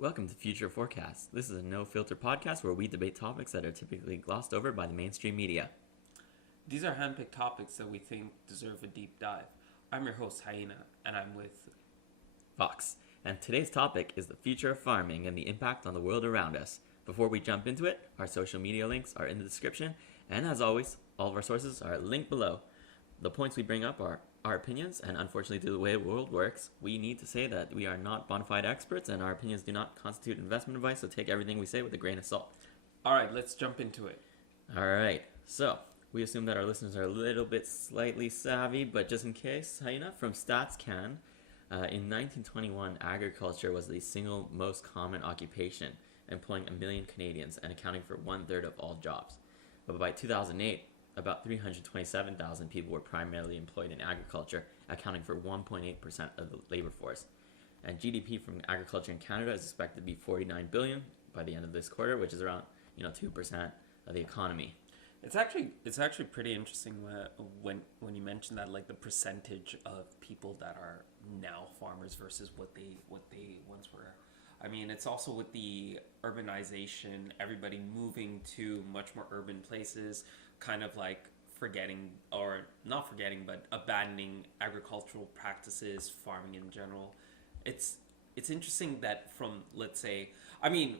Welcome to Future Forecast. This is a no-filter podcast where we debate topics that are typically glossed over by the mainstream media. These are handpicked topics that we think deserve a deep dive. I'm your host, Hyena, and I'm with Fox. And today's topic is the future of farming and the impact on the world around us. Before we jump into it, our social media links are in the description, and as always, all of our sources are linked below. The points we bring up are our opinions, and unfortunately, due to the way the world works, we need to say that we are not bona fide experts, and our opinions do not constitute investment advice, so take everything we say with a grain of salt. Alright, let's jump into it. Alright, so we assume that our listeners are a little bit slightly savvy, but just in case, Hyena, from StatsCan, in 1921, agriculture was the single most common occupation, employing 1 million Canadians and accounting for 1/3 of all jobs. But by 2008, about 327,000 people were primarily employed in agriculture, accounting for 1.8% of the labor force. And GDP from agriculture in Canada is expected to be $49 billion by the end of this quarter, which is around 2% of the economy. It's actually pretty interesting when you mention that, like the percentage of people that are now farmers versus what they once were. I mean, it's also with the urbanization, everybody moving to much more urban places, kind of like not forgetting, but abandoning agricultural practices, farming in general. It's interesting that from, let's say, I mean,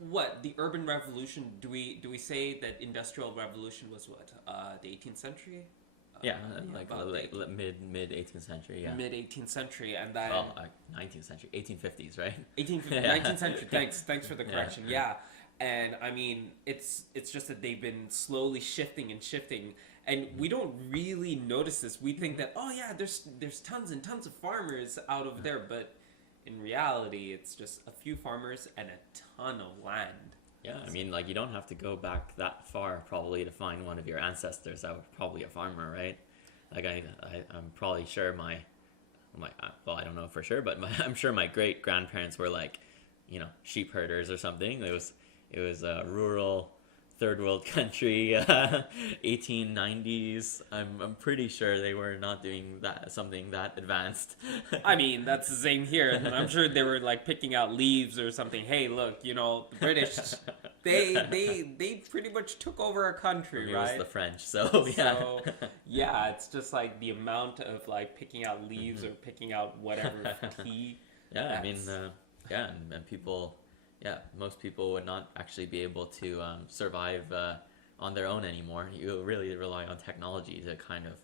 what the urban revolution? Do we say that industrial revolution was what the 18th century? Mid 18th century, yeah. Mid 18th century, and then 19th century, 1850s, right? 19th century. Thanks for the correction. Yeah. And I mean, it's just that they've been slowly shifting, and we don't really notice this. We think that, oh yeah, there's tons and tons of farmers out of there, but in reality, it's just a few farmers and a ton of land. Yeah, I mean, like, you don't have to go back that far probably to find one of your ancestors that was probably a farmer, right? Like, I'm probably sure my well, I don't know for sure, but I'm sure my great grandparents were like, sheep herders or something. It was a rural third world country, 1890s. I'm pretty sure they were not doing something that advanced. I mean, that's the same here. And I'm sure they were like picking out leaves or something. Hey, look, the British, they pretty much took over our country, right? It was the French, so yeah. So, yeah, it's just like the amount of like picking out leaves or picking out whatever tea. Yeah, I mean, and people. Yeah, most people would not actually be able to survive on their own anymore. You really rely on technology to kind of,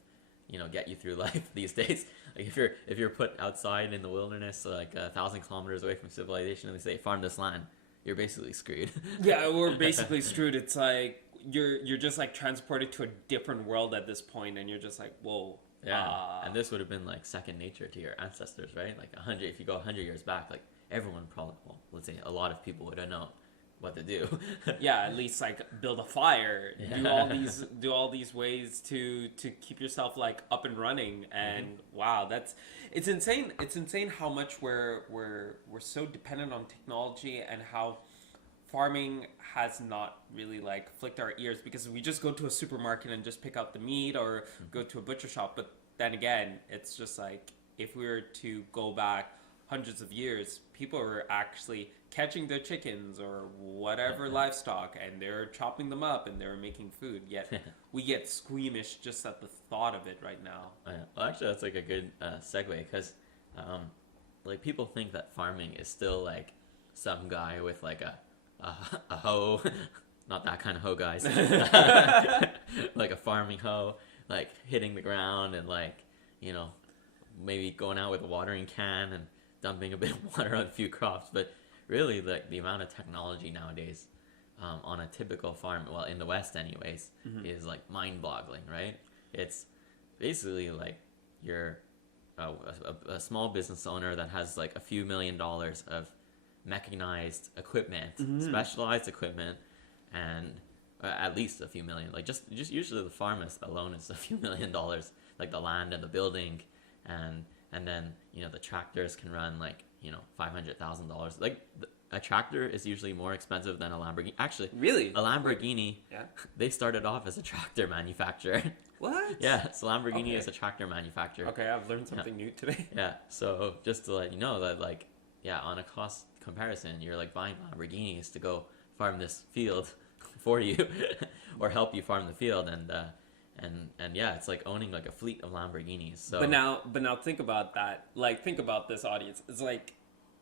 get you through life these days. Like if you're put outside in the wilderness, like 1,000 kilometers away from civilization, and they say farm this land, you're basically screwed. Yeah, we're basically screwed. It's like you're just like transported to a different world at this point, and you're just like, whoa. Yeah, and this would have been like second nature to your ancestors, right? Like if you go 100 years back, like everyone probably, well, let's say a lot of people would have known what to do. Yeah, at least like build a fire, do all these ways to keep yourself like up and running. And wow, it's insane. It's insane how much we're so dependent on technology, and how farming has not really like flicked our ears, because we just go to a supermarket and just pick out the meat, or go to a butcher shop. But then again, it's just like, if we were to go back hundreds of years, people were actually catching their chickens or whatever livestock, and they're chopping them up and they're making food. Yet we get squeamish just at the thought of it right now. Well, actually, that's like a good segue, because like people think that farming is still like some guy with like a hoe, not that kind of hoe, guys. Like a farming hoe, like hitting the ground and like maybe going out with a watering can and dumping a bit of water on a few crops. But really, like, the amount of technology nowadays on a typical farm, well, in the West anyways, is like mind-boggling, right? It's basically like you're a small business owner that has like a few $1 million of mechanized equipment, specialized equipment, and at least a few million. Like just usually the farm alone is a few $1 million, like the land and the building, and then the tractors can run like $500,000. Like a tractor is usually more expensive than a Lamborghini. Actually, really, a Lamborghini, yeah, they started off as a tractor manufacturer. What? Yeah, so Lamborghini is a tractor manufacturer. Okay, I've learned something new today. Yeah, so just to let you know that, like, yeah, on a cost comparison, you're like buying Lamborghinis to go farm this field for you, or help you farm the field, and yeah, it's like owning like a fleet of Lamborghinis. So, But now think about that. Like, think about this audience. It's like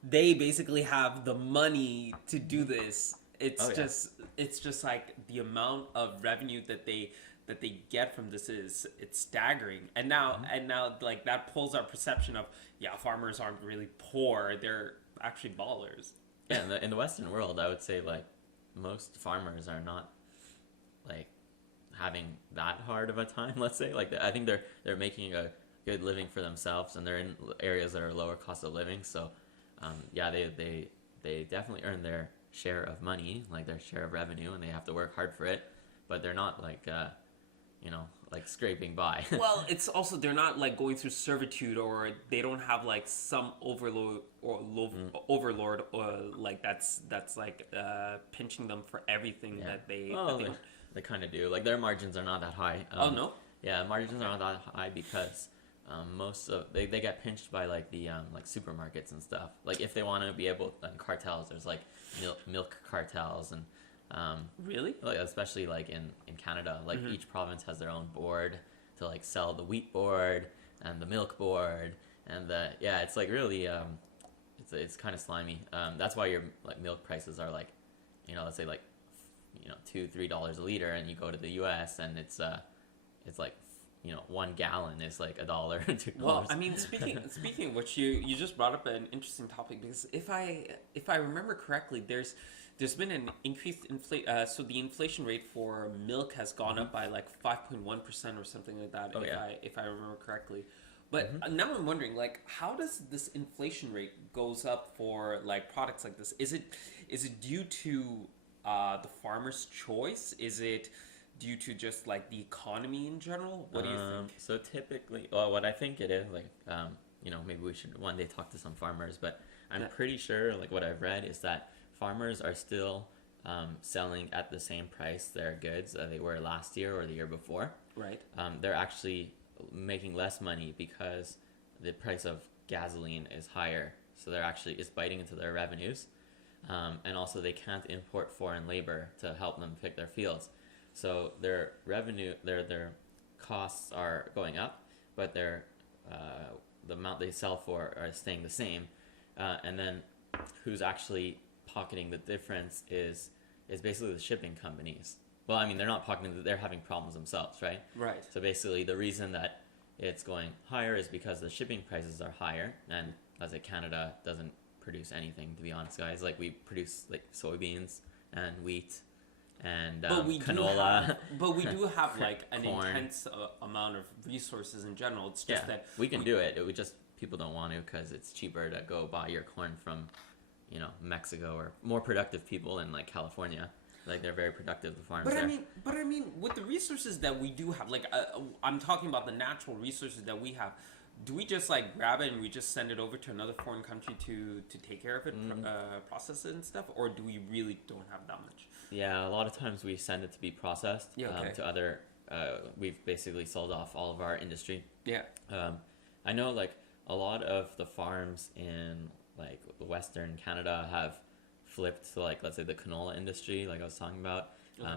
they basically have the money to do this. It's Oh, yeah. it's just like the amount of revenue that they get from this it's staggering. And now like that pulls our perception of, yeah, farmers aren't really poor. They're actually ballers. yeah, in the Western world, I would say like most farmers are not like having that hard of a time. Let's say like I think they're making a good living for themselves, and they're in areas that are lower cost of living. So, yeah, they definitely earn their share of money, like their share of revenue, and they have to work hard for it. But they're not like like scraping by. Well, it's also they're not like going through servitude, or they don't have like some overlord like that's like pinching them for everything Yeah. that they. Well, that they kind of do. Like their margins are not that high. oh no. Yeah, margins are not that high because most of they get pinched by like the like supermarkets and stuff. Like if they want to be able cartels, there's like milk cartels and Really? like especially like in Canada, like each province has their own board to like sell the wheat board and the milk board and it's like really it's kind of slimy. That's why your like milk prices are like let's say like $2-3 a liter, and you go to the U.S. and it's like 1 gallon is like $1 $2. Well, I mean, speaking of which, you just brought up an interesting topic, because if I remember correctly, there's been an increased so the inflation rate for milk has gone up by like 5.1% or something like that. If I remember correctly. But now I'm wondering, like, how does this inflation rate goes up for like products like this? Is it due to the farmer's choice? Is it due to just like the economy in general? What do you think? So typically, well, what I think it is like, maybe we should one day talk to some farmers, but I'm pretty sure like what I've read is that farmers are still selling at the same price their goods they were last year or the year before. Right. They're actually making less money because the price of gasoline is higher, so it's biting into their revenues, and also they can't import foreign labor to help them pick their fields. So their revenue, their costs are going up, but their the amount they sell for are staying the same. And then who's actually pocketing the difference is basically the shipping companies. Well, I mean, they're not pocketing; they're having problems themselves, right? Right. So basically, the reason that it's going higher is because the shipping prices are higher, and as Canada doesn't produce anything, to be honest, guys. Like we produce like soybeans and wheat and canola. But we do have like an corn. intense amount of resources in general. It's just that we can do it. It would just people don't want to because it's cheaper to go buy your corn from, Mexico, or more productive people in like California. Like they're very productive, the farms there. But I mean, with the resources that we do have, like I'm talking about the natural resources that we have. Do we just like grab it and we just send it over to another foreign country to take care of it, process it and stuff, or do we really don't have that much? Yeah, a lot of times we send it to be processed to other. We've basically sold off all of our industry. Yeah. I know like a lot of the farms in like Western Canada have flipped to like, let's say, the canola industry, like I was talking about.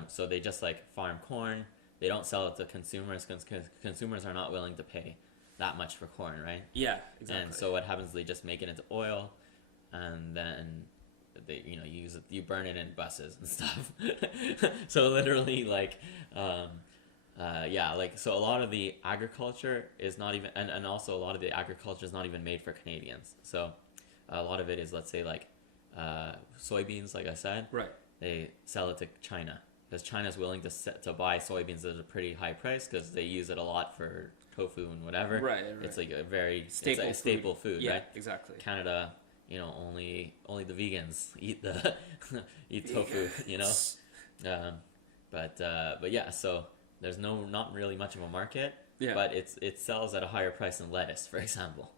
So they just like farm corn. They don't sell it to consumers because consumers are not willing to pay that much for corn, right? Yeah, exactly. And so what happens? They just make it into oil, and then they you burn it in buses and stuff. So literally like so a lot of the agriculture is not even, and also a lot of the agriculture is not even made for Canadians. So a lot of it is, let's say, like soybeans, like I said. Right. They sell it to China because China's willing to buy soybeans at a pretty high price because they use it a lot for tofu and whatever. Right. It's like a very staple food, yeah, right? Exactly. Canada, only the vegans eat eat tofu, but yeah, so there's not really much of a market, but it sells at a higher price than lettuce, for example,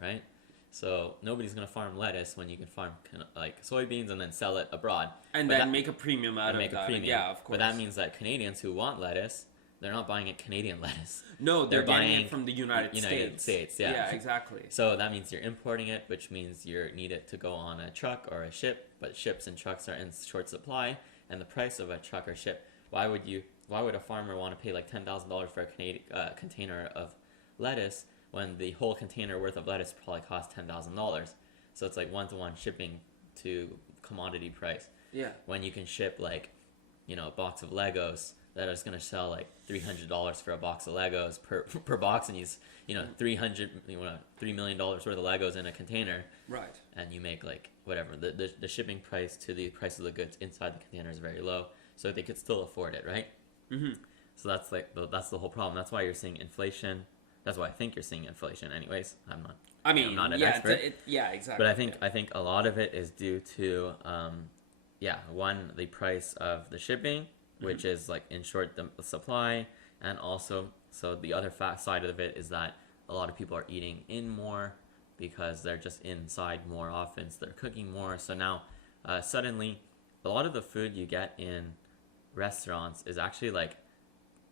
right? So nobody's gonna farm lettuce when you can farm like soybeans and then sell it abroad, and then make a premium out of that. Yeah, of course. But that means that Canadians who want lettuce, they're not buying it Canadian lettuce. No, they're getting buying it from the United States. Yeah. Yeah, exactly. So that means you're importing it, which means you need it to go on a truck or a ship, but ships and trucks are in short supply, and the price of a truck or ship, why would a farmer want to pay like $10,000 for a container of lettuce when the whole container worth of lettuce probably costs $10,000? So it's like one-to-one shipping to commodity price. Yeah. When you can ship like, a box of Legos that is going to sell like $300 for a box of Legos per box, and use $3 million worth of Legos in a container, right? And you make like whatever the shipping price to the price of the goods inside the container is very low, so they could still afford it, right? Mm-hmm. So that's the whole problem. That's why you're seeing inflation. That's why I think you're seeing inflation. Anyways, I'm not an expert. Yeah, exactly. But I think a lot of it is due to one, the price of the shipping, which is like in short the supply, and also so the other side of it is that a lot of people are eating in more because they're just inside more often, so they're cooking more. So now suddenly a lot of the food you get in restaurants is actually like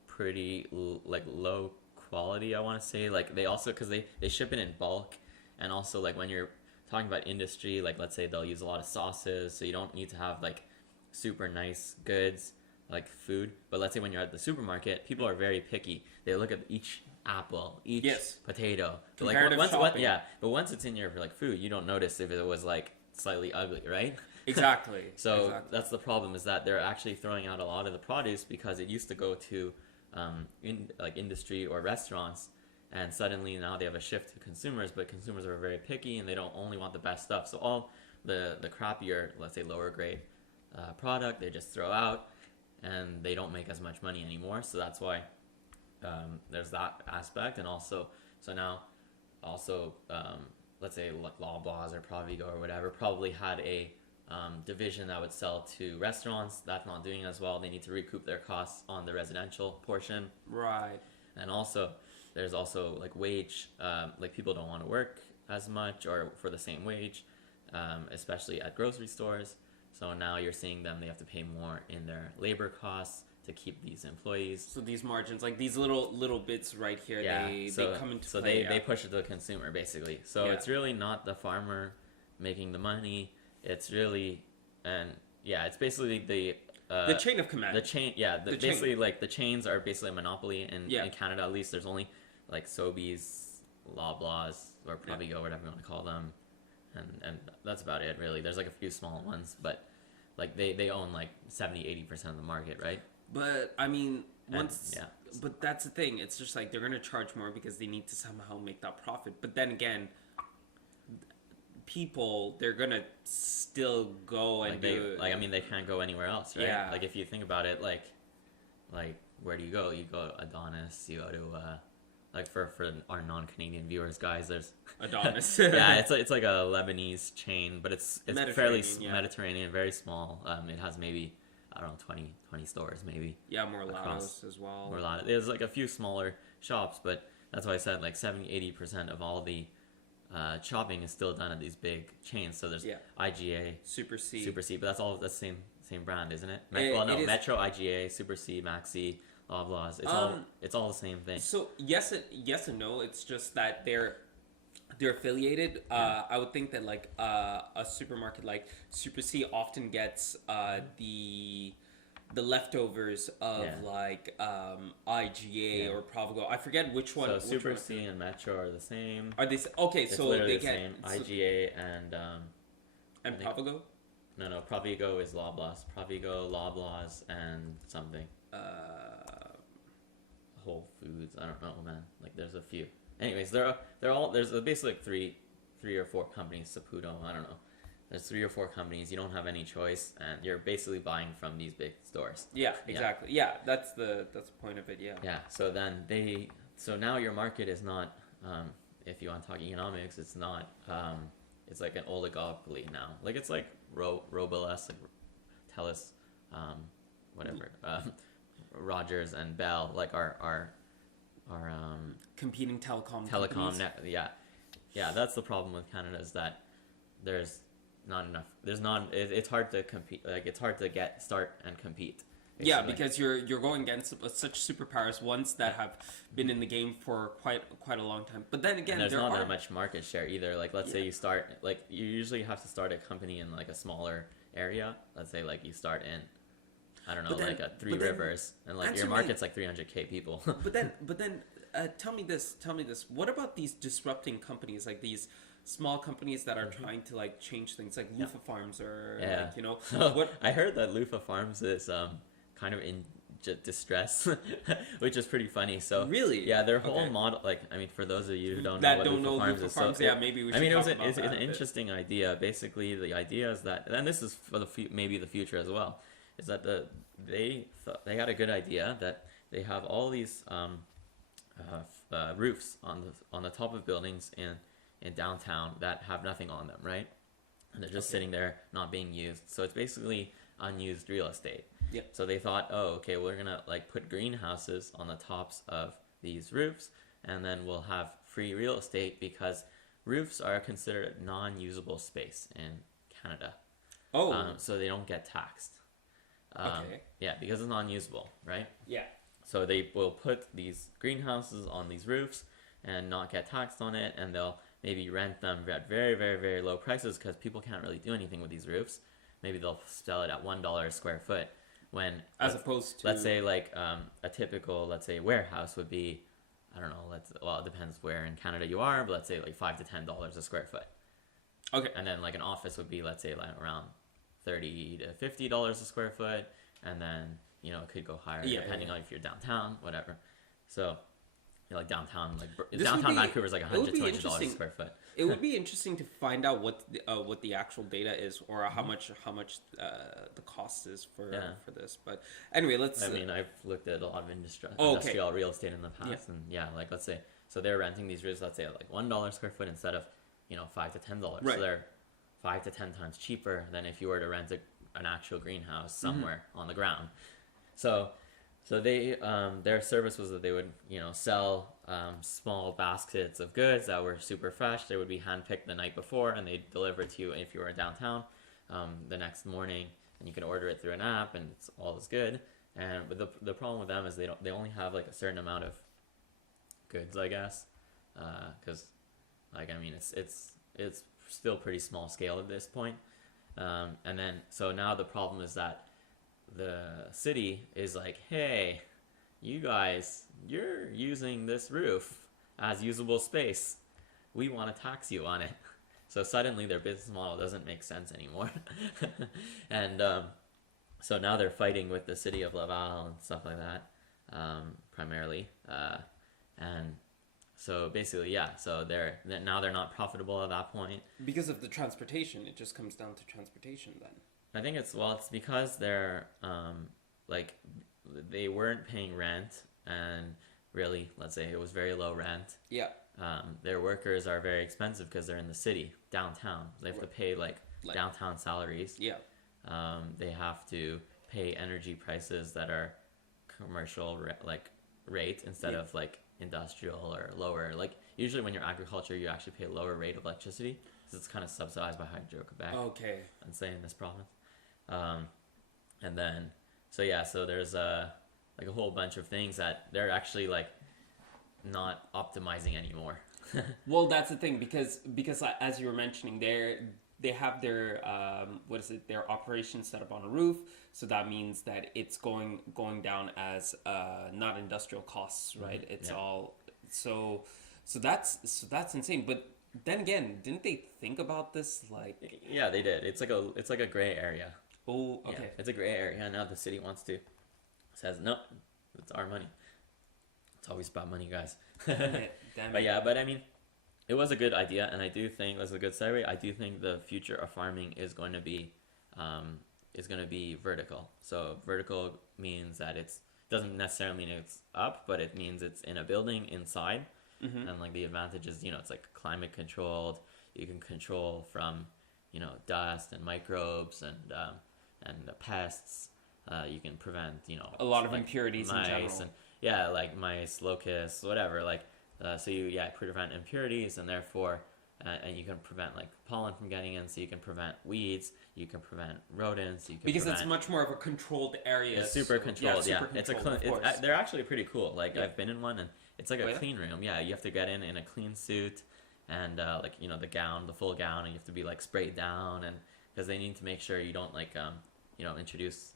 pretty like low quality, I want to say. Like they also, because they ship it in bulk, and also like when you're talking about industry, like let's say they'll use a lot of sauces, so you don't need to have like super nice goods like food. But let's say when you're at the supermarket, people are very picky. They look at each apple, each potato. But like but once it's in your like food, you don't notice if it was like slightly ugly, right? Exactly. That's the problem, is that they're actually throwing out a lot of the produce because it used to go to industry or restaurants, and suddenly now they have a shift to consumers, but consumers are very picky and they don't only want the best stuff. So all the crappier, let's say lower grade product, they just throw out, and they don't make as much money anymore. So that's why there's that aspect. And also, so now also let's say like Loblaws or Provigo or whatever probably had a division that would sell to restaurants. That's not doing as well. They need to recoup their costs on the residential portion. Right. And also, there's also like wage, like people don't want to work as much or for the same wage, especially at grocery stores. So now you're seeing they have to pay more in their labor costs to keep these employees. So these margins, like these little bits right here, they come into play. So they push it to the consumer basically. So it's really not the farmer making the money. It's really, it's basically the chain of command. Basically like the chains are basically a monopoly in Canada. At least there's only like Sobeys, Loblaws, or Provigo, whatever you want to call them, and that's about it really. There's like a few small ones, but like they own like 70-80% of the market, right? But I mean, but that's the thing. It's just like they're gonna charge more because they need to somehow make that profit. But then again, people, they're gonna still go and they can't go anywhere else, right? Yeah. Like if you think about it, like where do you go? You go to Adonis. You go to like for our non-Canadian viewers, guys, there's Adonis. it's like a Lebanese chain, but it's fairly Mediterranean, very small. It has maybe, I don't know, 20 stores maybe. Yeah, more Lados as well. More Lados. There's like a few smaller shops, but that's why I said like 70-80% of all the shopping is still done at these big chains. So there's IGA, Super C, but that's all the same brand, isn't it? Metro, IGA, Super C, Maxi, Loblaws. It's all the same thing. So yes and no. It's just that they're affiliated. I would think that like a supermarket like Super C often gets the leftovers of like IGA or Provigo. I forget which one. So Super C and Metro are the same. Are they okay? It's so they get same. IGA and Provigo. No, Provigo is Loblaws. Provigo, Loblaws, and something. Whole Foods. I don't know, man. Like there's a few. Anyways, they're all there's basically like three or four companies. Saputo. I don't know. There's 3 or 4 companies. You don't have any choice, and you're basically buying from these big stores. Yeah, exactly. Yeah, that's the point of it. Yeah. Yeah. So now your market is not. If you want to talk economics, it's not. It's like an oligopoly now. Like it's like Roboles, like Telus, whatever. Rogers and Bell, like our competing telecom. That's the problem with Canada, is that there's not enough. It's hard to compete. Like it's hard to start and compete. Yeah, basically. because you're going against such superpowers, ones that have been in the game for quite a long time. But then again, And there's there not are that much market share either. Like, let's say Yeah. you start, like, you usually have to start a company in like a smaller area. Let's say like you start in, I don't know, But then- like a Three but then Rivers, and like answer your me- market's like 300K people. But then, tell me this. What about these disrupting companies, like these small companies that are trying to like change things, like Lufa Farms or Yeah. like, you know, Oh, what? I heard that Lufa Farms is kind of in distress, which is pretty funny. So Really? yeah, their whole Okay. model, like, I mean, for those of you who don't That know what don't know Lufa Farms Lufa is, Farms, so yeah, maybe we I mean, should it was talk about it's that an a bit. interesting idea. Basically, the idea is that, and this is for the maybe the future as well, is that they had a good idea that they have all these roofs on the top of buildings in downtown that have nothing on them, right? And they're just Okay. sitting there not being used. So it's basically unused real estate. Yep. So they thought, oh, okay, we're gonna like put greenhouses on the tops of these roofs, and then we'll have free real estate because roofs are considered non-usable space in Canada. Oh, So they don't get taxed. Okay. Yeah, because it's non-usable, right? yeah. So they will put these greenhouses on these roofs and not get taxed on it, and they'll maybe rent them at very, very, very low prices because people can't really do anything with these roofs. Maybe they'll sell it at $1 a square foot when, As opposed to, let's say like a typical, let's say, warehouse would be, I don't know, well, it depends where in Canada you are, but let's say like $5 to $10 a square foot. okay, And then like an office would be, let's say, like around $30 to $50 a square foot, and then, you know, it could go higher depending on if you're downtown, whatever. So, you know, like downtown, like This downtown would be- Vancouver is like it would $100 be to $200 a interesting. square foot. it would be interesting to find out what the actual data is, or how much the cost is for Yeah. for this. But anyway, let's. I mean, I've looked at a lot of Oh, okay. industrial real estate in the past, and yeah, like let's say, so they're renting these roofs, let's say at like $1 a square foot instead of, you know, $5 to $10. Right. So they're 5 to 10 times cheaper than if you were to rent an actual greenhouse somewhere on the ground. So they their service was that they would, you know, sell small baskets of goods that were super fresh. They would be handpicked the night before, and they'd deliver to you if you were downtown the next morning, and you can order it through an app, and it's all is good. And but the problem with them is they only have like a certain amount of goods, I guess, because like, I mean, it's still pretty small scale at this point. And then so now the problem is that the city is like, hey, you guys, you're using this roof as usable space. We want to tax you on it. So suddenly their business model doesn't make sense anymore. And so now they're fighting with the city of Laval and stuff like that, primarily. And so basically, yeah, so now they're not profitable at that point. because of the transportation, it just comes down to transportation then. I think it's because they're like they weren't paying rent, and really, let's say it was very low rent. Yeah. Their workers are very expensive because they're in the city, downtown. They have to pay like downtown salaries. Yeah. They have to pay energy prices that are commercial rate instead of like industrial or lower. Like usually when you're agriculture, you actually pay a lower rate of electricity because it's kind of subsidized by Hydro-Quebec. Okay. And say in this province. And then so there's like a whole bunch of things that they're actually like not optimizing anymore. Well, that's the thing, because as you were mentioning, they have their their operations set up on a roof, so that means that it's going down as not industrial costs, right? It's Yeah. all so that's insane. But then again, didn't they think about this like? Yeah, they did. It's like a gray area. Oh, Yeah, okay. it's a gray area. Now the city says no, it's our money. It's always about money, guys. Damn it. But yeah, but I mean, it was a good idea, and I do think that's a good segue. I do think the future of farming is going to be vertical. So vertical means that doesn't necessarily mean it's up, but it means it's in a building inside, and like the advantage is, it's like climate controlled. You can control from dust and microbes and the pests. You can prevent A lot of like impurities in mice general. and like mice, locusts, whatever. Like so you prevent impurities, and therefore and you can prevent like pollen from getting in, so you can prevent weeds, you can prevent rodents, you can Because prevent... it's much more of a controlled area. It's super controlled, yeah. Super It's a controlled, clean, of course. they're actually pretty cool. Like Yeah. I've been in one, and it's like a Oh, yeah? clean room. Yeah, you have to get in a clean suit, and like you know the gown, the full gown, and you have to be like sprayed down, and because they need to make sure you don't like you know introduce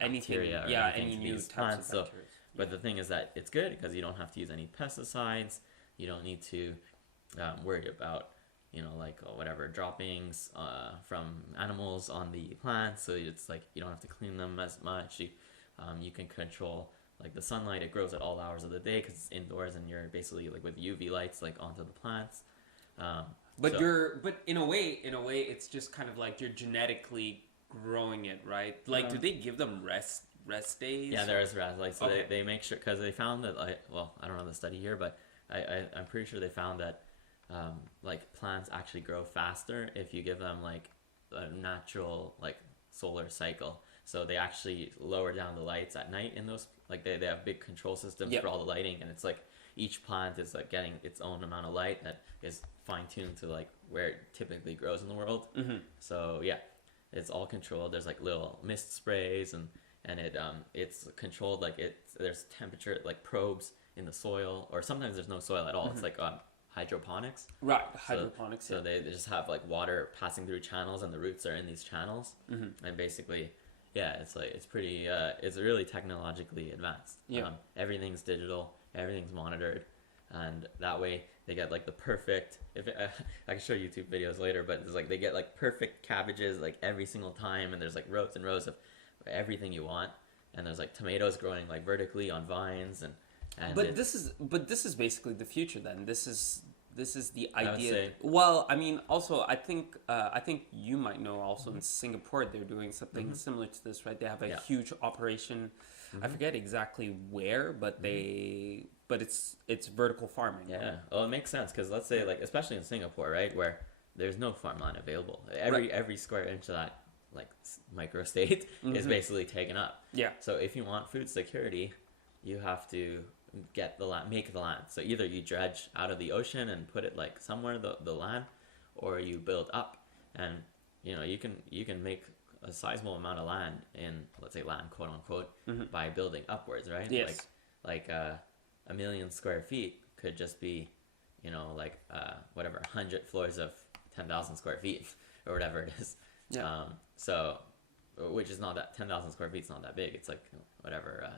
bacteria or anything any to new these types plants. of So, bacteria. but the thing is that it's good because you don't have to use any pesticides. You don't need to worry about you know like whatever droppings from animals on the plants. So it's like you don't have to clean them as much. You can control like the sunlight. It grows at all hours of the day because it's indoors, and you're basically like with UV lights like onto the plants. But so- but in a way, it's just kind of like you're genetically growing it, right? Like, do they give them rest days? Yeah, there is rest. Like, so Okay. they make sure because they found that well, I don't know the study here, but I'm pretty sure they found that like plants actually grow faster if you give them like a natural like solar cycle. So they actually lower down the lights at night in those like they have big control systems Yep. for all the lighting, and it's like each plant is like getting its own amount of light that is fine tuned to like where it typically grows in the world. Mm-hmm. So yeah, it's all controlled. There's like little mist sprays and it's controlled like there's temperature like probes in the soil, or sometimes there's no soil at all. It's like hydroponics. Right, hydroponics. So they just have like water passing through channels, and the roots are in these channels, and basically, yeah, it's like it's pretty. It's really technologically advanced. Yeah. Everything's digital. Everything's monitored, and that way they get like the perfect. I can show YouTube videos later, but it's like they get like perfect cabbages like every single time, and there's like rows and rows of everything you want, and there's like tomatoes growing like vertically on vines, and But this is basically the future. Then this is the I would idea. say- Well, I mean, also I think you might know also in Singapore they're doing something similar to this, right? They have a Yeah. huge operation. I forget exactly where, but it's vertical farming. Yeah. Well, it makes sense because let's say like especially in Singapore, right, where there's no farmland available. Every square inch of that like micro state is basically taken up. Yeah. So if you want food security, you have to get the land, make the land. So either you dredge out of the ocean and put it like somewhere the land, or you build up, and you know you can make a sizable amount of land in let's say land quote unquote by building upwards, right? Yes. Like 1 million square feet could just be, you know, like whatever 100 floors of 10,000 square feet or whatever it is. Yeah. So, which is not that 10,000 square feet is not that big. It's like whatever,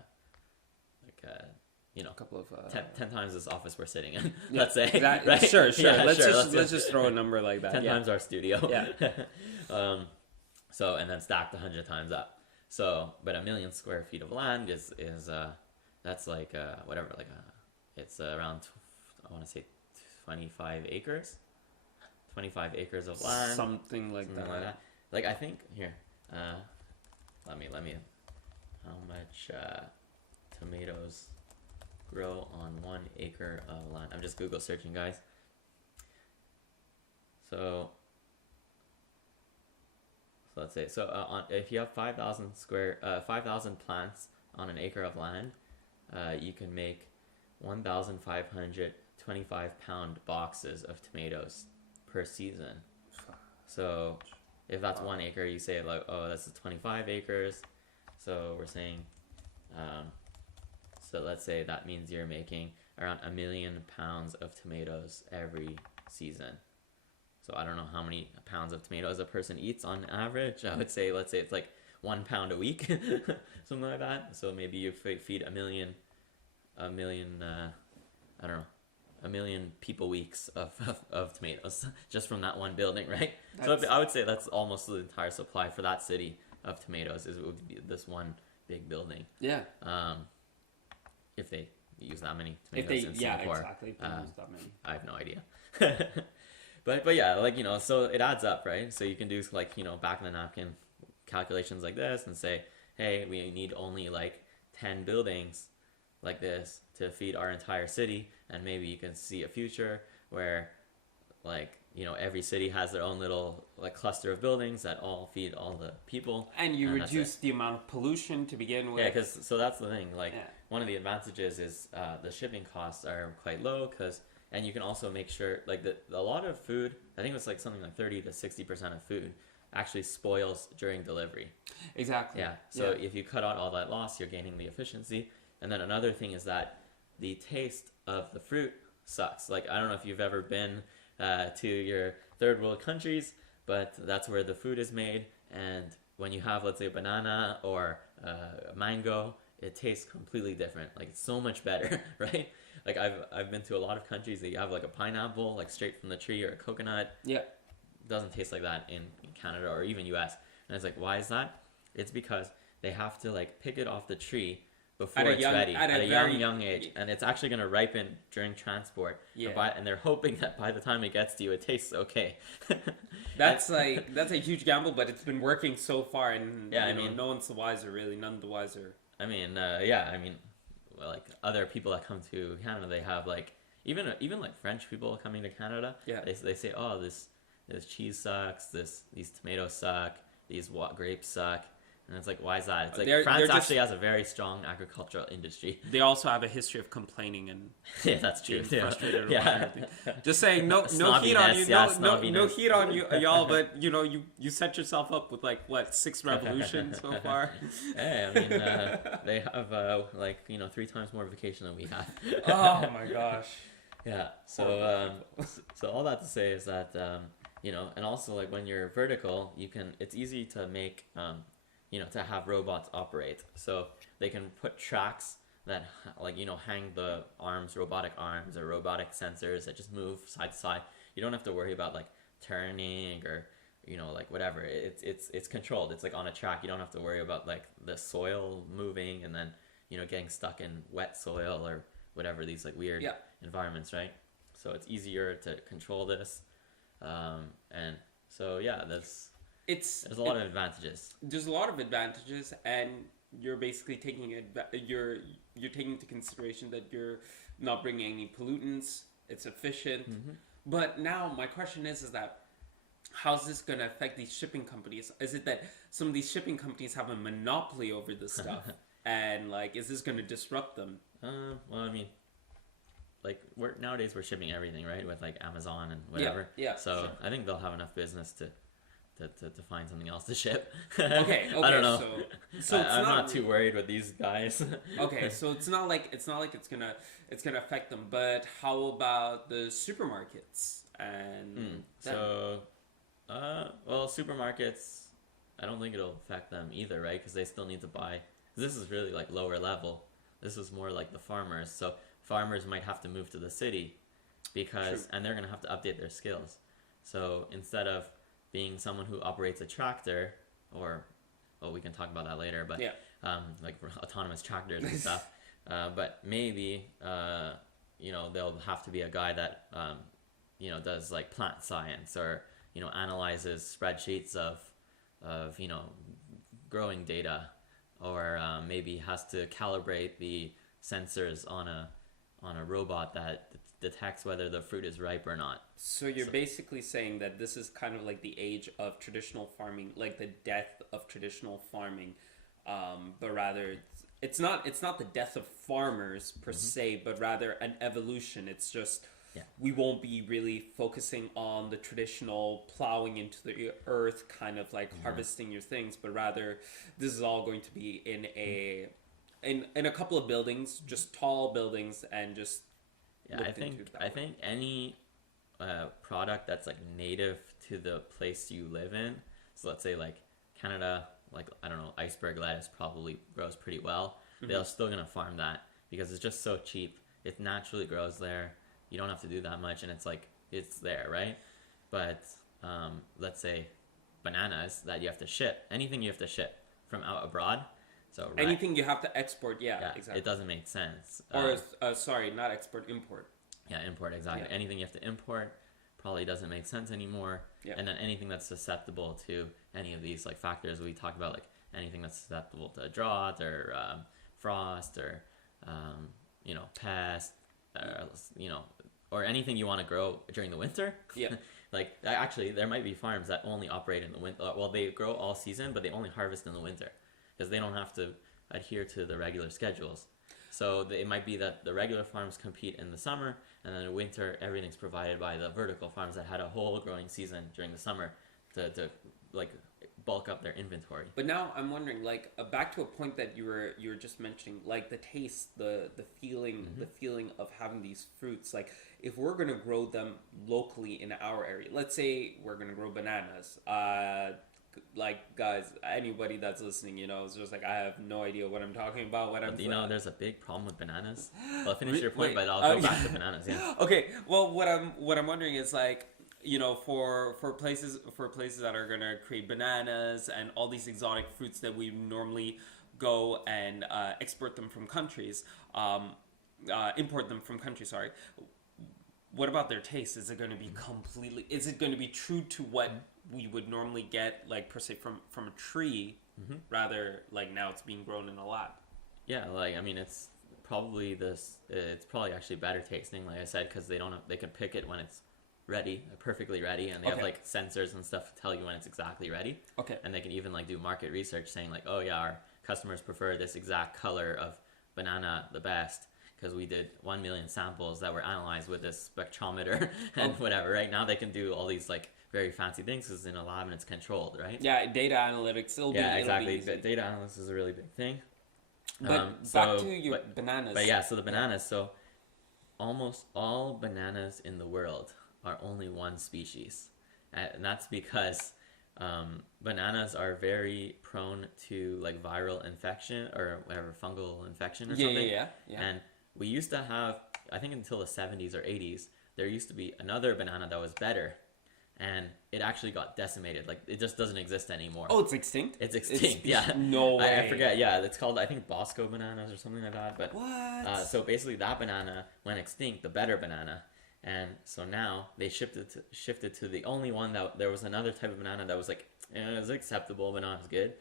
you know, A couple of 10 times this office we're sitting in. yeah, Let's say, exactly. right? Sure. Yeah, Let's just throw a number like that. 10 yeah. times our studio. Yeah. So and then stacked 100 times up. So, but 1 million square feet of land is that's like whatever, like it's around I want to say 25 acres. 25 acres of land. Something like Something that. like that. Like I think here, let me. How much tomatoes grow on 1 acre of land? I'm just Google searching, guys. So let's say if you have 5,000 plants on an acre of land, you can make 1,525 pound boxes of tomatoes per season. So if that's 1 acre, you say like, oh, that's 25 acres. So we're saying, so let's say that means you're making around 1 million pounds of tomatoes every season. So I don't know how many pounds of tomatoes a person eats on average. I would say, let's say it's like 1 pound a week, something like that. So maybe you feed a million, I don't know, 1 million people weeks of tomatoes just from that one building, right? So I would say that's almost the entire supply for that city of tomatoes it would be this one big building. Yeah. If they use that many If tomatoes they, in yeah, Singapore. exactly. If they use that many. I have no idea. But yeah, like, you know, so it adds up, right? So you can do like, you know, back in the napkin calculations like this and say, hey, we need only like 10 buildings like this to feed our entire city, and maybe you can see a future where like, you know, every city has their own little like cluster of buildings that all feed all the people. And you that's reduce it. the amount of pollution to begin with. Yeah, because so that's the thing. Like Yeah. one of the advantages is the shipping costs are quite low because And you can also make sure, like, a lot of food, I think it's like something like 30 to 60% of food actually spoils during delivery. Exactly. Yeah. So if you cut out all that loss, you're gaining the efficiency. And then another thing is that the taste of the fruit sucks. Like, I don't know if you've ever been to your third world countries, but that's where the food is made. And when you have, let's say, a banana or a mango, it tastes completely different. Like, it's so much better, right? Like, I've been to a lot of countries that you have like a pineapple, like straight from the tree, or a coconut. Yeah. It doesn't taste like that in Canada or even US. And it's like, why is that? It's because they have to like pick it off the tree before it's ready at a young age, and it's actually going to ripen during transport. Yeah. And they're hoping that by the time it gets to you, it tastes okay. That's a huge gamble, but it's been working so far, and yeah, I mean, no one's the wiser, really. None the wiser. I mean, well, like other people that come to Canada, they have like even like French people coming to Canada. Yeah. They say, oh, this cheese sucks. These tomatoes suck. These grapes suck. And it's like, why is that? It's like France actually has a very strong agricultural industry. They also have a history of complaining and yeah, that's true. Frustrated Yeah. Just saying, no heat on you, no heat on you, y'all. But you set yourself up with like what 6 revolutions so far. Hey, I mean, they have like 3 times more vacation than we have. Oh my gosh. Yeah. So so all that to say is that and also like when you're vertical, it's easy to make to have robots operate. So they can put tracks that hang the robotic arms or robotic sensors that just move side to side. You don't have to worry about like turning or like whatever. It's controlled. It's like on a track. You don't have to worry about like the soil moving and then getting stuck in wet soil or whatever, these like weird environments, right? So it's easier to control this. And so yeah, there's a lot of advantages. There's a lot of advantages, and you're basically taking you're taking into consideration that you're not bringing any pollutants. It's efficient. Mm-hmm. But now my question is that how's this going to affect these shipping companies? Is it that some of these shipping companies have a monopoly over this stuff, and like, is this going to disrupt them? Well, I mean, like nowadays we're shipping everything, right, with like Amazon and whatever. Yeah. So sure. I think they'll have enough business to find something else to ship. Okay. I don't know. So I'm not too worried with these guys. Okay, so it's not like it's gonna affect them. But how about the supermarkets and well, supermarkets, I don't think it'll affect them either, right? Because they still need to buy. This is really like lower level. This is more like the farmers. So farmers might have to move to the city and they're gonna have to update their skills. So instead of being someone who operates a tractor, or we can talk about that later, but like autonomous tractors and stuff. But maybe they'll have to be a guy that does like plant science or analyzes spreadsheets of growing data, or maybe has to calibrate the sensors on a robot that detects whether the fruit is ripe or not. So you're basically saying that this is kind of like the age of traditional farming, like the death of traditional farming, but rather it's not the death of farmers per se, but rather an evolution. It's just we won't be really focusing on the traditional plowing into the earth, kind of like harvesting your things, but rather this is all going to be in a couple of buildings, just tall buildings, and just I think any product that's like native to the place you live in. So let's say like Canada, like I don't know, iceberg lettuce probably grows pretty well. They're still gonna farm that because it's just so cheap. It naturally grows there. You don't have to do that much, and it's there, right? But let's say bananas that you have to ship. Anything you have to ship from out abroad. So anything you have to export, exactly. It doesn't make sense. Or not export, import. Yeah, import, exactly. Yeah. Anything you have to import probably doesn't make sense anymore. Yeah. And then anything that's susceptible to any of these like factors we talked about, like anything that's susceptible to drought or frost or pest, or anything you want to grow during the winter. Yeah. Like actually, there might be farms that only operate in the winter. Well, they grow all season, but they only harvest in the winter because they don't have to adhere to the regular schedules. So it might be that the regular farms compete in the summer, and then in winter everything's provided by the vertical farms that had a whole growing season during the summer to like bulk up their inventory. But now I'm wondering, like, back to a point that you were just mentioning, like the taste, the feeling, the feeling of having these fruits. Like, if we're gonna grow them locally in our area, let's say we're gonna grow bananas. Like, guys, anybody that's listening, it's just like I have no idea what I'm talking about. There's a big problem with bananas. Well, finish your point, but I'll go back to bananas. Yeah. Okay. Well, what I'm wondering is like, for places that are gonna create bananas and all these exotic fruits that we normally go and export them from countries, import them from countries. Sorry. What about their taste? Is it going to be completely? Is it going to be true to what we would normally get, like per se from a tree, rather like now it's being grown in a lab? Yeah, like I mean, it's probably It's probably actually better tasting, like I said, because they can pick it when it's ready, perfectly ready, and they have like sensors and stuff to tell you when it's exactly ready. Okay. And they can even like do market research saying like, oh yeah, our customers prefer this exact color of banana the best, because we did 1 million samples that were analyzed with this spectrometer and whatever. Right now they can do all these like very fancy things because it's in a lab and it's controlled, right? Yeah, data analytics. Exactly. Data analysis is a really big thing. But back to your bananas. But yeah, so the bananas. So almost all bananas in the world are only one species, and that's because bananas are very prone to like viral infection or whatever, fungal infection or something. Yeah. And we used to have, I think until the 70s or 80s, there used to be another banana that was better, and it actually got decimated. Like, it just doesn't exist anymore. Oh, it's extinct? It's extinct, yeah. No way. I forget, yeah. It's called, I think, Bosco bananas or something like that. But what? So basically that banana went extinct, the better banana. And so now they shifted to the only one that, there was another type of banana that was like, it was acceptable, but not as good.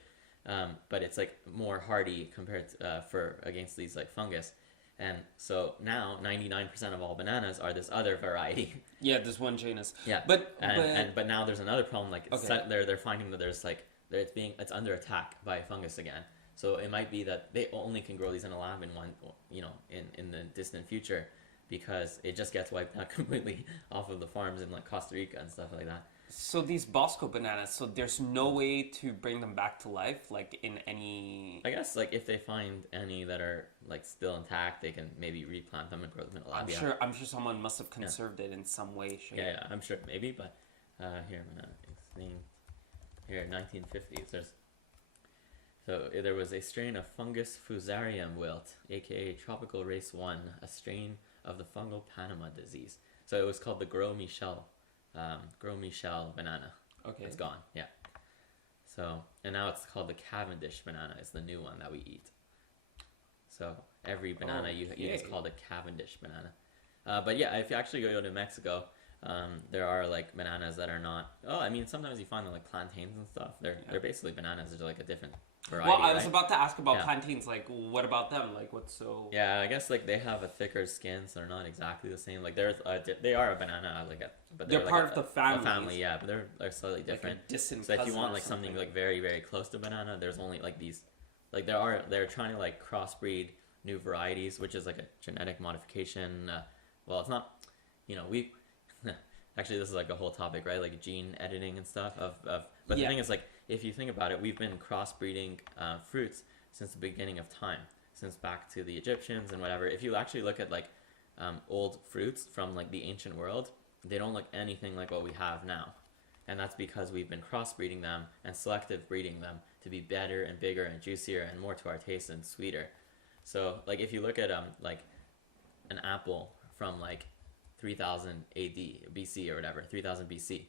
But it's like more hardy compared to, against these like fungus. And so now 99% of all bananas are this other variety. Yeah, this one genus. Yeah. But now there's another problem. Like they're finding that there's like it's under attack by a fungus again. So it might be that they only can grow these in a lab in the distant future, because it just gets wiped out completely off of the farms in like Costa Rica and stuff like that. So these Bosco bananas, so there's no way to bring them back to life, like in any... I guess like if they find any that are like still intact, they can maybe replant them and grow them in a lab. I'm sure someone must have conserved it in some way, shape. Yeah, I'm sure maybe, but here I'm gonna extinct. Here, 1950s. There was a strain of fungus Fusarium wilt, aka tropical race 1, a strain of the fungal Panama disease. So it was called the Gros Michel banana. Okay. It's gone, yeah. So, and now it's called the Cavendish banana. It's the new one that we eat. So every banana you eat is called a Cavendish banana. But yeah, if you actually go to Mexico, there are like bananas that are not. Oh, I mean, sometimes you find them like plantains and stuff. They're basically bananas. They're like a different variety. Well, I was about to ask about plantains. Like, what about them? Like, what's so? Yeah, I guess like they have a thicker skin, so they're not exactly the same. Like they are a banana, but they're like part of the family. A family, yeah, but they're slightly different. Like a distant so if you want like something something like very very close to banana, there's only like these, like they're trying to like crossbreed new varieties, which is like a genetic modification. Well, it's not, we. Actually, this is like a whole topic, right? Like gene editing and stuff. But the thing is, like, if you think about it, we've been crossbreeding fruits since the beginning of time, since back to the Egyptians and whatever. If you actually look at like old fruits from like the ancient world, they don't look anything like what we have now, and that's because we've been crossbreeding them and selective breeding them to be better and bigger and juicier and more to our taste and sweeter. So, like, if you look at like an apple from like 3000 AD, BC or whatever, 3000 BC.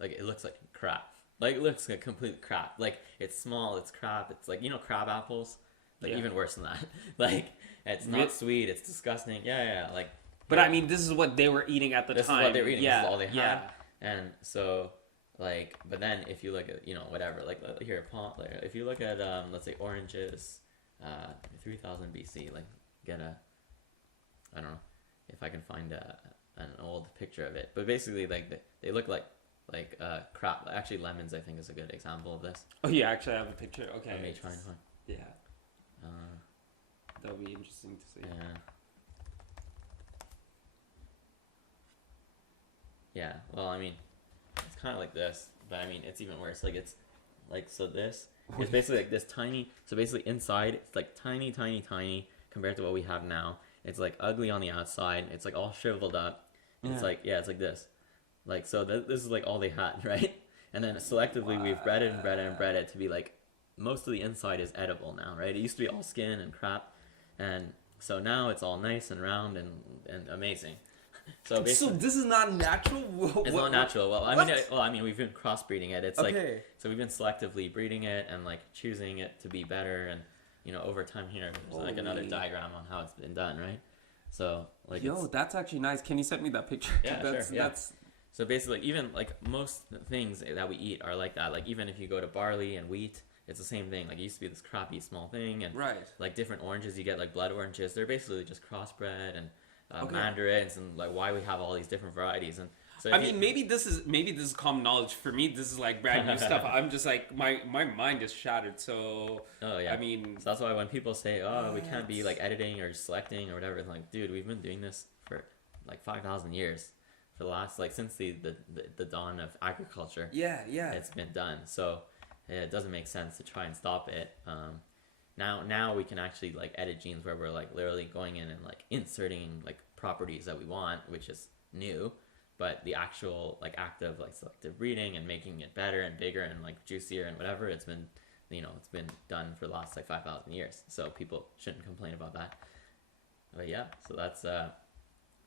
Like, it looks like crap. Like, it looks like complete crap. Like, it's small, it's crap. It's like, crab apples? Like, even worse than that. Like, it's not sweet, it's disgusting. Yeah, like... But, I mean, this is what they were eating at the time. This is what they were eating. This is all they had. Yeah. And so, like, but then if you look at, whatever, like, here, if you look at, let's say, oranges, 3000 BC, like, I don't know if I can find an old picture of it, but basically like they look like crap. Actually, lemons I think is a good example of this. Oh yeah, actually I have a picture. Okay. Let me try and find. Yeah. That'll be interesting to see. Yeah. Yeah. Well, I mean, it's kind of like this, but I mean, it's even worse. Like it's like so. This is basically like this tiny. So basically, inside it's like tiny, tiny, tiny compared to what we have now. It's like ugly on the outside. It's like all shriveled up. It's like it's like this. Like so. This is like all they had, right? And then selectively we've bred it and bred it and bred it to be like most of the inside is edible now, right? It used to be all skin and crap, and so now it's all nice and round and amazing. So this is not natural. It's not natural. Well, I mean, we've been crossbreeding it. It's like so we've been selectively breeding it and like choosing it to be better, and over time here there's like another diagram on how it's been done, right? So like, that's actually nice. Can you send me that picture? Yeah, sure. Yeah. So basically, even like most things that we eat are like that. Like even if you go to barley and wheat, it's the same thing. Like it used to be this crappy small thing, and like different oranges, you get like blood oranges. They're basically just crossbred and mandarins, and like why we have all these different varieties. And so I mean, maybe this is common knowledge for me. This is like brand new stuff. I'm just like my mind is shattered. So I mean, so that's why when people say, "Oh, we can't be like editing or selecting or whatever," it's like, dude, we've been doing this for like 5,000 years. For the last, like, since the dawn of agriculture, it's been done. So it doesn't make sense to try and stop it. Now we can actually like edit genes where we're like literally going in and like inserting like properties that we want, which is new. But the actual like act of like selective breeding and making it better and bigger and like juicier and whatever, it's been done for the last like 5,000 years. So people shouldn't complain about that. But yeah, so that's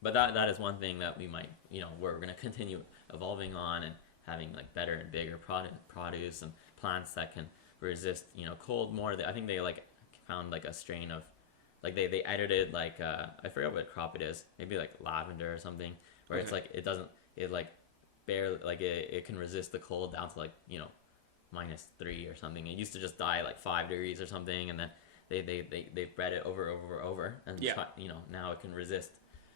but that is one thing that we might, we're going to continue evolving on and having like better and bigger produce and plants that can resist, cold more. I think they like found like a strain of, like they edited like, I forget what crop it is, maybe like lavender or something, where it's like, it like barely, like it can resist the cold down to like, -3 or something. It used to just die like 5 degrees or something. And then they bred it over and now it can resist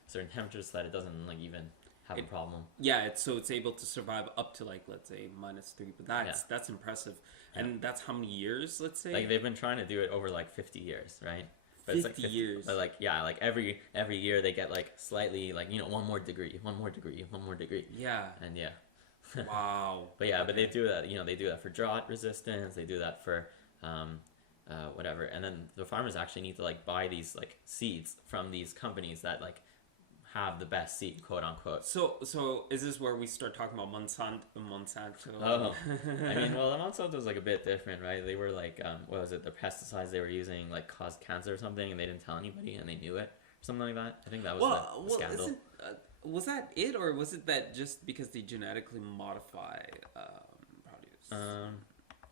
certain temperatures so that it doesn't like even have a problem. Yeah, it's able to survive up to like, let's say -3, but that's impressive. And that's how many years, let's say? Like they've been trying to do it over like 50 years, right? But 50 years. But like like every year they get like slightly like one more degree. Yeah. And Wow. But yeah, but they do that. They do that for drought resistance. They do that for whatever. And then the farmers actually need to like buy these like seeds from these companies that like have the best seed, quote unquote. So is this where we start talking about Monsanto? Oh, I mean, well, Monsanto was like a bit different, right? They were like, what was it? The pesticides they were using like caused cancer or something, and they didn't tell anybody, and they knew it, or something like that. I think that was the scandal. Was that it, or was it that just because they genetically modify produce?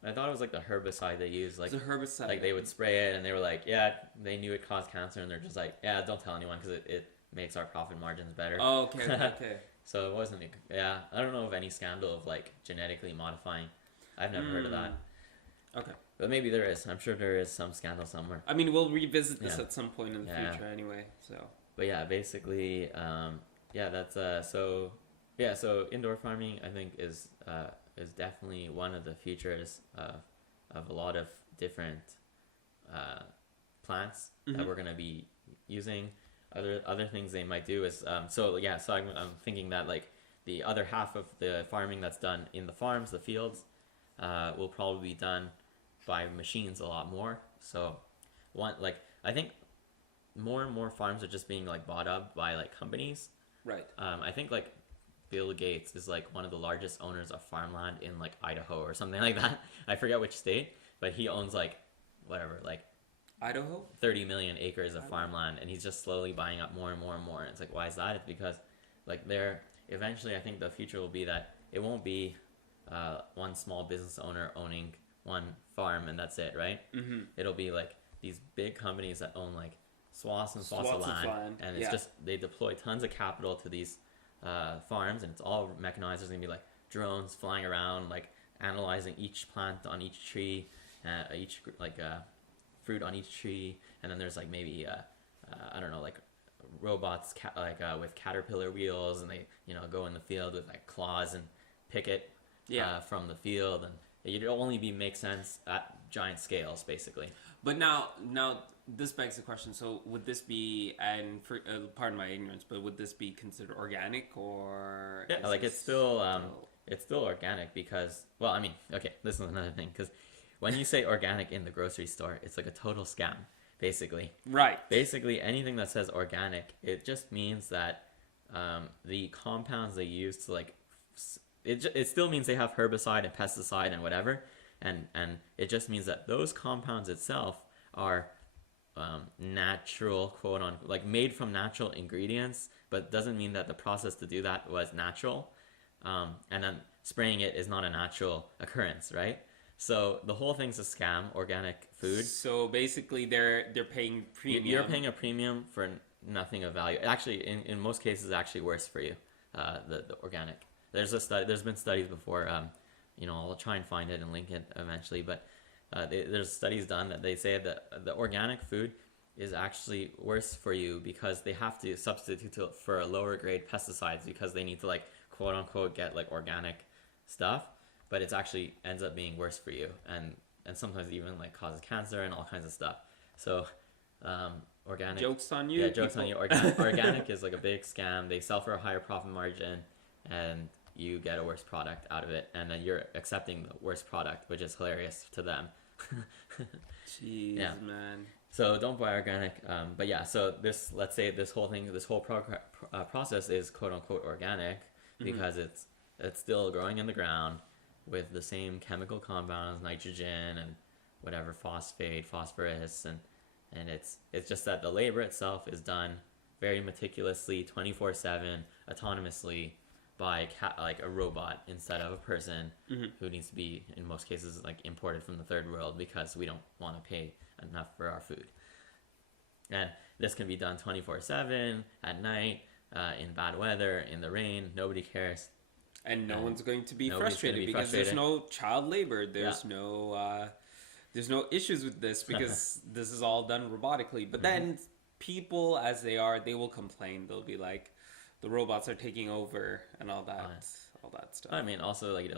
I thought it was like the herbicide they used, like the herbicide. Like they would spray it, and they were like, they knew it caused cancer, and they're just like, don't tell anyone because it makes our profit margins better. Oh, okay. So it wasn't, I don't know of any scandal of like genetically modifying. I've never heard of that. Okay. But maybe there is. I'm sure there is some scandal somewhere. I mean, we'll revisit this at some point in the future anyway, so. But yeah, basically, that's, so indoor farming, I think, is definitely one of the futures of a lot of different plants that we're going to be using. Other things they might do is I'm thinking that like the other half of the farming that's done in the farms, the fields, will probably be done by machines a lot more. So I think more and more farms are just being like bought up by like companies. Right. I think like Bill Gates is like one of the largest owners of farmland in like Idaho or something like that. I forget which state, but he owns like whatever, like Idaho? 30 million acres of farmland, and he's just slowly buying up more and more and more. And it's like, why is that? It's because like eventually I think the future will be that it won't be one small business owner owning one farm and that's it, right? Mm-hmm. It'll be like these big companies that own like swaths and swaths of land, and it's just they deploy tons of capital to these farms, and it's all mechanized. There's gonna be like drones flying around, like analyzing each plant on each tree, each fruit on each tree, and then there's like maybe I don't know, like robots with caterpillar wheels, and they go in the field with like claws and pick it from the field, and it'd only make sense giant scales, basically. But now this begs the question. So would this be, and for pardon my ignorance, but would this be considered organic, or Yeah, like it's still organic because, well, I mean, okay, this is another thing, because when you say organic in the grocery store, it's like a total scam, basically. Right. Basically, anything that says organic, it just means that the compounds they use to like, it still means they have herbicide and pesticide and whatever, and it just means that those compounds itself are natural, quote unquote, like made from natural ingredients, but doesn't mean that the process to do that was natural. And then spraying it is not a natural occurrence, right? So the whole thing's a scam, organic food. So basically, they're paying premium. You're paying a premium for nothing of value. Actually, in most cases, it's actually worse for you. The organic. There's a study. There's been studies before. I'll try and find it and link it eventually. But there's studies done that they say that the organic food is actually worse for you because they have to substitute it for a lower grade pesticides because they need to, like, quote unquote, get like organic stuff, but it's actually ends up being worse for you, and sometimes even like causes cancer and all kinds of stuff. So organic, jokes on you. Yeah, jokes on you. Organic is like a big scam. They sell for a higher profit margin, and you get a worse product out of it, and then you're accepting the worst product, which is hilarious to them. Jeez, yeah. Man. So don't buy organic. But yeah, so let's say this whole process is quote unquote organic because it's still growing in the ground with the same chemical compounds, nitrogen and whatever, phosphate, phosphorus, and it's just that the labor itself is done very meticulously, 24/7, autonomously by like a robot instead of a person who needs to be, in most cases, like imported from the third world because we don't want to pay enough for our food. And this can be done 24/7 at night, in bad weather, in the rain. Nobody cares. And no one's going to be frustrated because there's no child labor. There's no issues with this because this is all done robotically. But then people, as they are, they will complain. They'll be like, the robots are taking over and all that stuff. I mean, also like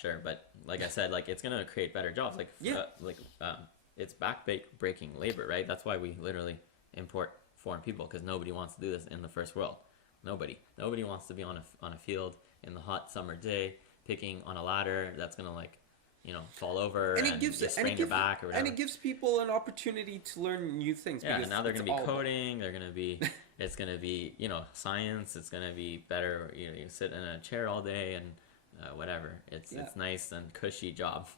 sure, but like I said, like it's gonna create better jobs. Like it's breaking labor, right? That's why we literally import foreign people, because nobody wants to do this in the first world. Nobody wants to be on a field in the hot summer day picking on a ladder that's gonna fall over and sprain your back or whatever. And it gives people an opportunity to learn new things. Yeah, and now they're gonna be coding. They're gonna be it's gonna be science. It's gonna be better. You sit in a chair all day and whatever. It's nice and cushy job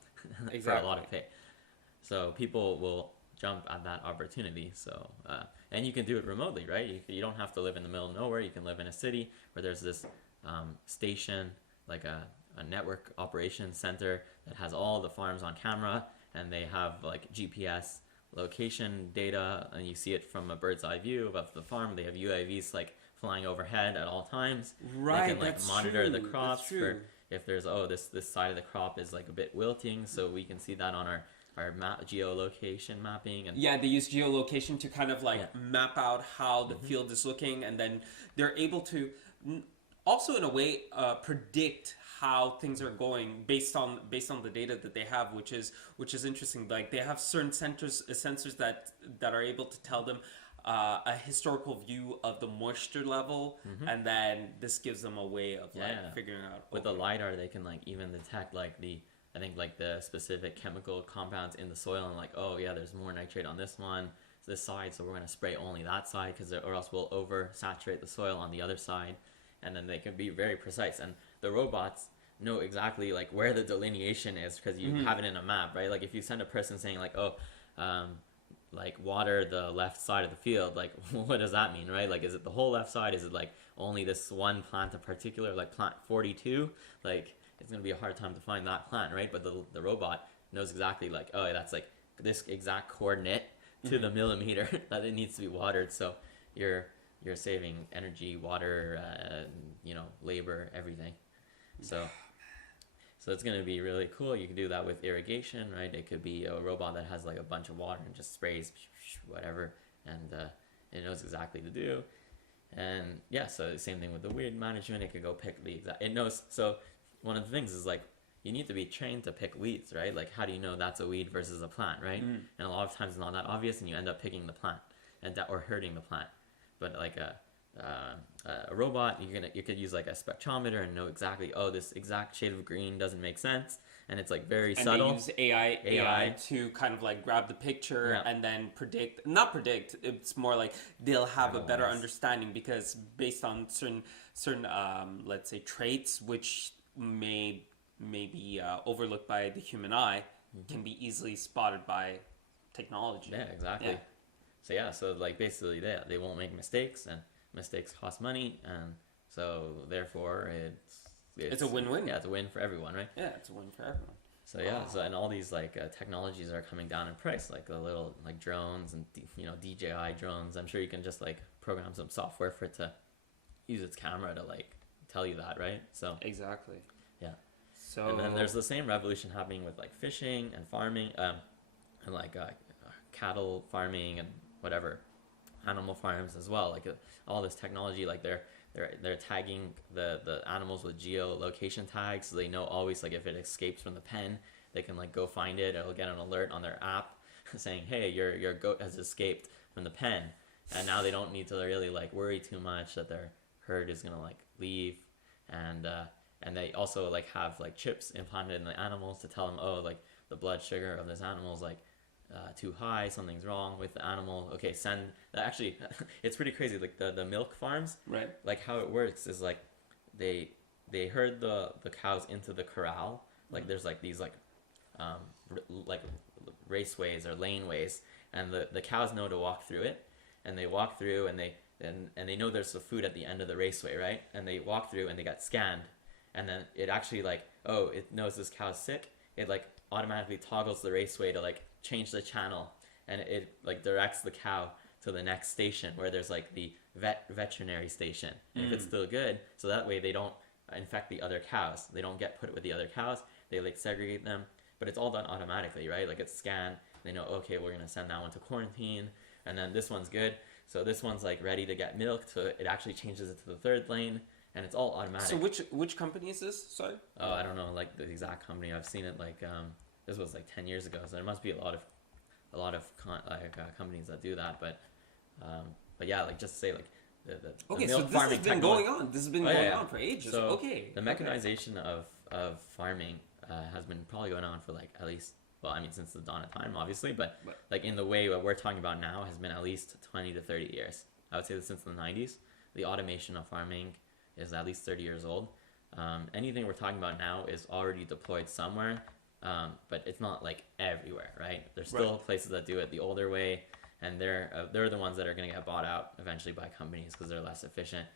for a lot of pay. So people will jump at that opportunity. So and you can do it remotely, right? You don't have to live in the middle of nowhere. You can live in a city where there's this station, like a network operations center that has all the farms on camera, and they have like GPS location data, and you see it from a bird's eye view of the farm. They have UAVs like flying overhead at all times. Right, they can that's monitor true. the crops for if there's this side of the crop is like a bit wilting, so we can see that on our geolocation mapping. And they use geolocation to kind of map out how the field is looking, and then they're able to also in a way predict how things are going based on the data that they have, which is interesting. Like they have certain sensors that are able to tell them a historical view of the moisture level, and then this gives them a way of figuring out. With the LiDAR, they can even detect the specific chemical compounds in the soil, and there's more nitrate on this side, so we're going to spray only that side or else we'll oversaturate the soil on the other side. And then they can be very precise, and the robots know exactly where the delineation is because you have it in a map, right? Like if you send a person saying water the left side of the field, what does that mean, right? Is it the whole left side? Is it only this one plant in particular, like plant 42? It's gonna be a hard time to find that plant, right? But the robot knows exactly that's this exact coordinate to the millimeter that it needs to be watered. So you're saving energy, water, labor, everything. So it's going to be really cool. You can do that with irrigation, right? It could be a robot that has a bunch of water and just sprays whatever, and it knows exactly to do. And so the same thing with the weed management. It could go pick the exact. It knows. So one of the things is you need to be trained to pick weeds, right? Like, how do you know that's a weed versus a plant, right? Mm. And a lot of times it's not that obvious, and you end up picking the plant, or hurting the plant. But like a robot, you could use like a spectrometer and know exactly, oh, this exact shade of green doesn't make sense, and it's like very And subtle. they use AI to kind of like grab the picture and then not predict. It's more like they'll have a better understanding because based on certain let's say traits which may be overlooked by the human eye can be easily spotted by technology. Yeah, exactly. So like basically they won't make mistakes, and mistakes cost money, and so therefore it's a win-win. Yeah, it's a win for everyone, right? Yeah, it's a win for everyone. So yeah, so and all these like technologies are coming down in price, like the little like drones and DJI drones. I'm sure you can just like program some software for it to use its camera to like tell you that, right? So exactly. Yeah. So and then there's the same revolution happening with like fishing and farming, and like cattle farming and whatever, animal farms as well. Like all this technology, like they're tagging the animals with geolocation tags, so they know always like if it escapes from the pen, they can like go find it. It'll get an alert on their app saying, hey, your goat has escaped from the pen, and now they don't need to really like worry too much that their herd is gonna like leave. And they also like have like chips implanted in the animals to tell them, oh, like the blood sugar of this animal is like too high, something's wrong with the animal. Okay, actually it's pretty crazy, like the milk farms, right? Like how it works is like they herd the cows into the corral, like there's like these like raceways or laneways, and the cows know to walk through it, and they walk through, and they know there's the food at the end of the raceway, right? And they walk through and they got scanned, and then it actually like, oh, it knows this cow's sick, it like automatically toggles the raceway to like change the channel, and it like directs the cow to the next station where there's like the veterinary station, and if it's still good, so that way they don't infect the other cows, they don't get put with the other cows, they like segregate them, but it's all done automatically, right? Like it's scanned, they know, okay, we're gonna send that one to quarantine, and then this one's good, so this one's like ready to get milked, so it actually changes it to the third lane, and it's all automatic. So which company is this? Sorry. Oh, I don't know, like the exact company. I've seen it like this was like 10 years ago, so there must be a lot of companies that do that. But yeah, like just to say like the okay, milk so this farming has been going on. This has been going on for ages. So okay. The mechanization of farming has been probably going on for like at least, well, I mean, since the dawn of time, obviously, but like in the way what we're talking about now has been at least 20 to 30 years. I would say that since the 90s, the automation of farming is at least 30 years old. Anything we're talking about now is already deployed somewhere, but it's not like everywhere, right? There's still places that do it the older way, and they're the ones that are going to get bought out eventually by companies because they're less efficient.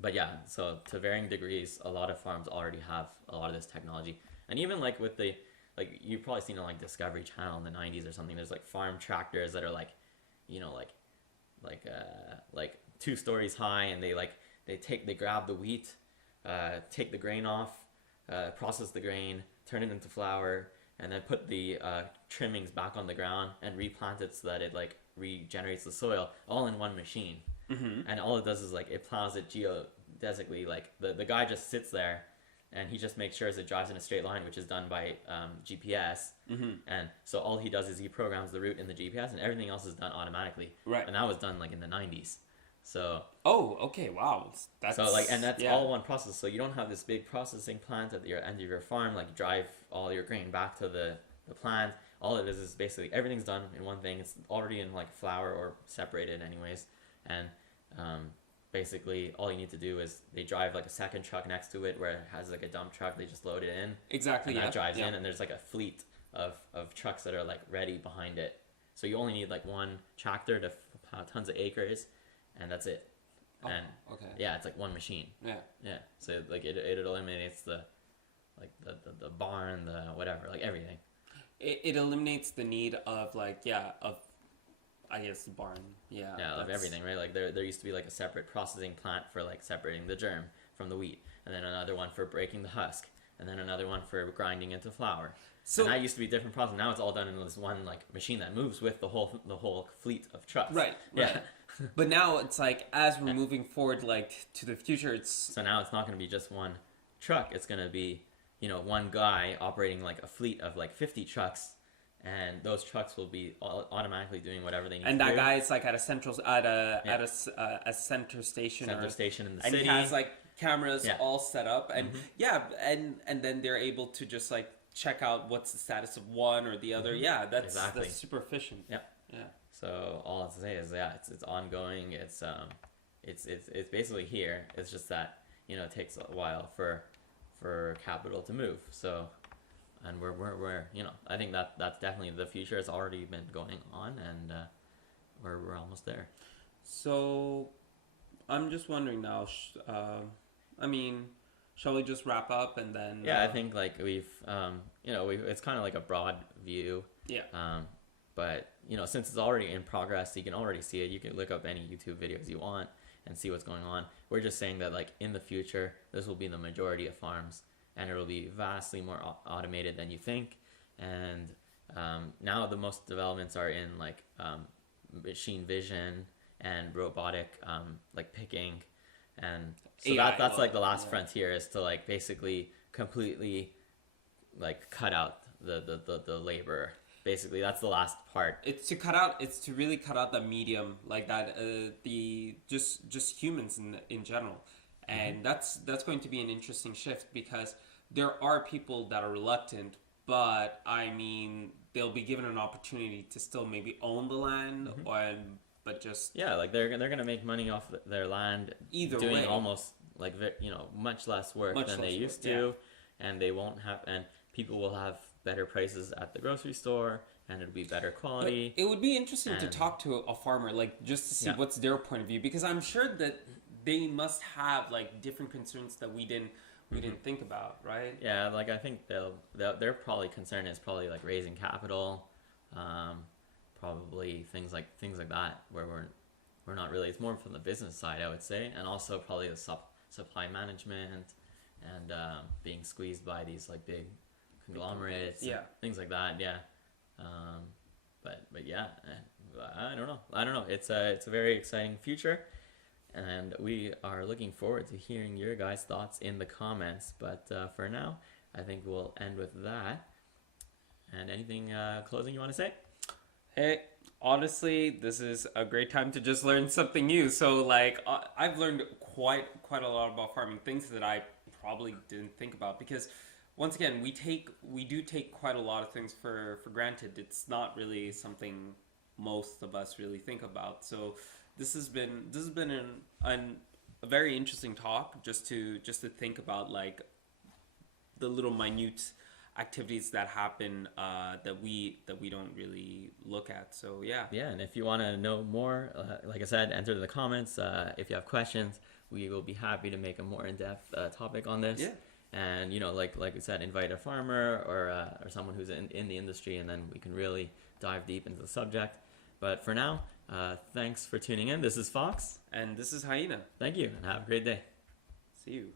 But yeah, so to varying degrees, a lot of farms already have a lot of this technology, and even like with the like you've probably seen on like Discovery Channel in the 90s or something. There's like farm tractors that are like, like 2 stories high, and they grab the wheat, take the grain off, process the grain, turn it into flour, and then put the trimmings back on the ground and replant it so that it like regenerates the soil all in one machine. Mm-hmm. And all it does is like it plows it geodesically. Like the guy just sits there and he just makes sure as it drives in a straight line, which is done by GPS. Mm-hmm. And so all he does is he programs the route in the GPS, and everything else is done automatically. Right. And that was done like in the 90s. So. Oh, okay, wow. That's all one process. So you don't have this big processing plant at the end of your farm, like drive all your grain back to the plant. All it is basically everything's done in one thing. It's already in like flour or separated anyways. And basically all you need to do is they drive like a second truck next to it where it has like a dump truck. They just load it in. Exactly. And that drives in, and there's like a fleet of trucks that are like ready behind it. So you only need like one tractor to plow tons of acres, and that's it. And okay. Yeah, it's like one machine. Yeah. Yeah. So like it eliminates the barn, the whatever, like everything. It eliminates the need of I guess the barn. Yeah. Yeah, of everything, right? Like there used to be like a separate processing plant for like separating the germ from the wheat, and then another one for breaking the husk, and then another one for grinding into flour. So and that used to be a different process. Now it's all done in this one like machine that moves with the whole fleet of trucks. Right. Yeah. But now it's like as we're moving forward like to the future, it's so now it's not going to be just one truck. It's going to be one guy operating like a fleet of like 50 trucks, and those trucks will be automatically doing whatever they need And to that do. guy is like at a central a center station Center station in the and city. he has like cameras Yeah. all set up, and and then they're able to just like check out what's the status of one or the other. Yeah, that's super efficient. Yeah. Yeah. So all I have to say is, yeah, it's ongoing. It's basically here. It's just that it takes a while for capital to move. So, and we're I think that's definitely the future. It's already been going on, and we're almost there. So, I'm just wondering now. I mean, shall we just wrap up and then? Yeah, I think like we've it's kind of like a broad view. Yeah. But since it's already in progress, you can already see it. You can look up any YouTube videos you want and see what's going on. We're just saying that like in the future, this will be the majority of farms, and it'll be vastly more automated than you think. And now the most developments are in like machine vision and robotic like picking, and so AI, that's like the last frontier, is to like basically completely like cut out the labor. Basically, that's the last part. It's to really cut out the medium, like that, the just humans in general, and that's going to be an interesting shift, because there are people that are reluctant, but I mean they'll be given an opportunity to still maybe own the land, but just like they're gonna make money off their land, either doing way, almost like much less work than they used to, and they won't have, and people will have better prices at the grocery store, and it'll be better quality. But it would be interesting to talk to a farmer, like just to see what's their point of view, because I'm sure that they must have like different concerns that we didn't think about, right? Yeah, like I think their probably concern is probably like raising capital, probably things like that, where we're not really. It's more from the business side, I would say, and also probably the supply management, and being squeezed by these like big conglomerates, things like that. Yeah, but yeah, I don't know. It's a very exciting future, and we are looking forward to hearing your guys' thoughts in the comments. But for now, I think we'll end with that. And anything closing you want to say? Hey, honestly, this is a great time to just learn something new. So like I've learned quite a lot about farming, things that I probably didn't think about, because once again, we do take quite a lot of things for granted. It's not really something most of us really think about. So this has been a very interesting talk, just to think about like the little minute activities that happen that we don't really look at. So yeah, and if you want to know more, like I said, enter the comments. If you have questions, we will be happy to make a more in-depth topic on this. And like we said, invite a farmer or someone who's in the industry, and then we can really dive deep into the subject. But for now, thanks for tuning in. This is Fox, and this is Hyena. Thank you, and have a great day. See you.